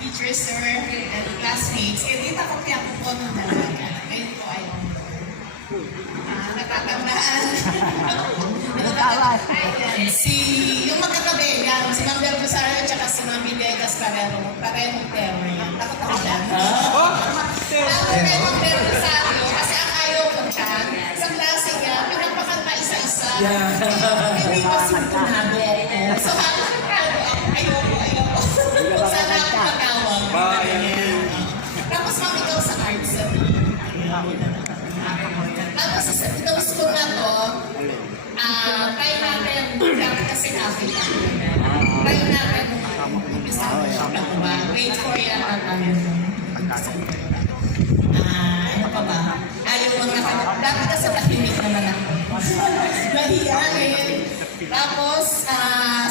teacher, sir, and classmates. Eh, di takot ako po nung dalaga. Ngayon po ay natatandaan. Yung magkatabi, yan, si Ma'am Del Rosario at si Ma'am Villegas pareho termo yan. Takot ako dyan. Ako kay Ma'am Del Rosario, kasi ang ayaw ko dyan, sa klase niya, pinapakanta isa-isa. Hindi ko sintunado. So, ayoko. Sana ako matawag. Tapos Ma'am, ikaw sa arts. Tapos sa itong school na to, try natin, dati kasi cafe ka. Try natin, umpisa ko siya pa ba? Grade 4 yan ang ano pa ba? Yung mga dati kasi tahimik naman ako. Mahiyain. Tapos,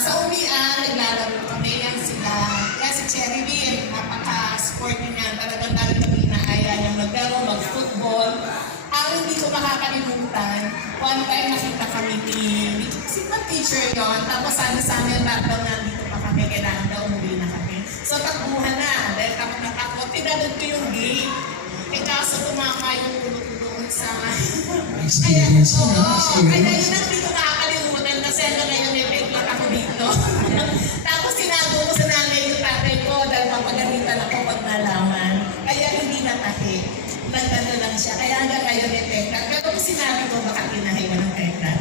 sa umian, naglalaro kami yan sila. Kaya si Cherry Bean, napaka-sporty niya. Talagang inaaya niya maglaro, mag-football. Ang hindi ko makakalimutan, one time nakita kami ni teacher yon. Tapos sana yung lockdown nandito pa kami, kailangan daw umuwi na kami. So takbuhan na, dahil takot na takot, tinanod ko yung gate. Eh kaso tumama yung ulo-ulo sa... Kaya yun ang hindi ko makakalimutan kasi hanggang ngayon may peklat ako dito. Tapos tinago ko sa nanay yung tatay ko dahil mapagalitan ako pag nalaman. Kaya hindi natahi. Nagtano lang siya. Kaya hanggang ngayon may peklat. Pero kung sinabi ko, baka tinahi ko ng peklat.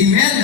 Amen.